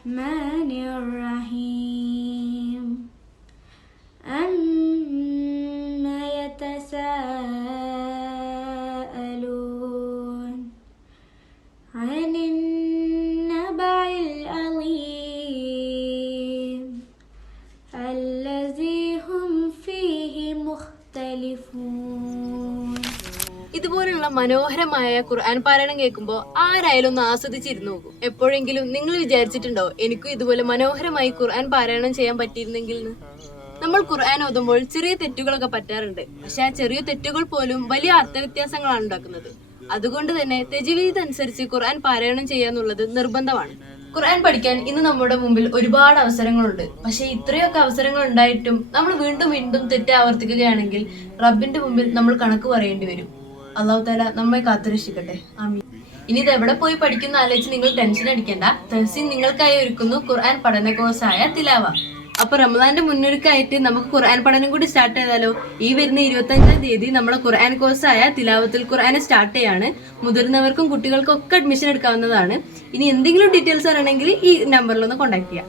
الرحمن الرحيم عما يتساءلون عن النبأ العظيم الذي هم فيه مختلفون. ഇതുപോലുള്ള മനോഹരമായ ഖുർആൻ പാരായണം കേൾക്കുമ്പോൾ ആരായാലും ഒന്ന് ആസ്വദിച്ചിരുന്നു നോക്കും. എപ്പോഴെങ്കിലും നിങ്ങൾ വിചാരിച്ചിട്ടുണ്ടോ എനിക്കും ഇതുപോലെ മനോഹരമായി ഖുർആൻ പാരായണം ചെയ്യാൻ പറ്റിയിരുന്നെങ്കിൽ? നമ്മൾ ഖുർആൻ ഓതുമ്പോൾ ചെറിയ തെറ്റുകളൊക്കെ പറ്റാറുണ്ട്. പക്ഷെ ആ ചെറിയ തെറ്റുകൾ പോലും വലിയ അർത്ഥവ്യത്യാസങ്ങളാണ് ഉണ്ടാക്കുന്നത്. അതുകൊണ്ട് തന്നെ തജ്വീദ് അനുസരിച്ച് ഖുർആൻ പാരായണം ചെയ്യാന്നുള്ളത് നിർബന്ധമാണ്. ഖുർആൻ പഠിക്കാൻ ഇന്ന് നമ്മുടെ മുമ്പിൽ ഒരുപാട് അവസരങ്ങളുണ്ട്. പക്ഷെ ഇത്രയൊക്കെ അവസരങ്ങൾ ഉണ്ടായിട്ടും നമ്മൾ വീണ്ടും വീണ്ടും തെറ്റ് ആവർത്തിക്കുകയാണെങ്കിൽ റബ്ബിന്റെ മുമ്പിൽ നമ്മൾ കണക്ക് പറയേണ്ടി വരും. അല്ലാഹു തആല നമ്മെ കാത്തുരക്ഷിക്കട്ടെ. ആമീൻ. ഇനി ഇത് എവിടെ പോയി പഠിക്കുന്ന ആലോചിച്ച് നിങ്ങൾ ടെൻഷൻ അടിക്കേണ്ട. തഹ്സീൻ നിങ്ങൾക്കായി ഒരുക്കുന്നു ഖുർആൻ പഠന കോഴ്സായ തിലാവ. അപ്പൊ റമദാന്റെ മുന്നൊരുക്കായിട്ട് നമുക്ക് ഖുർആൻ പഠനം കൂടി സ്റ്റാർട്ട് ചെയ്താലോ? ഈ വരുന്ന 25-ാം തീയതി നമ്മുടെ ഖുർആൻ കോഴ്സായ തിലാവത്തുൽ ഖുർആൻ സ്റ്റാർട്ട് ചെയ്യാണ്. മുതിർന്നവർക്കും കുട്ടികൾക്കും ഒക്കെ അഡ്മിഷൻ എടുക്കാവുന്നതാണ്. ഇനി എന്തെങ്കിലും ഡീറ്റെയിൽസ് അറിയണമെങ്കിൽ ഈ നമ്പറിലൊന്ന് കോൺടാക്ട് ചെയ്യാം.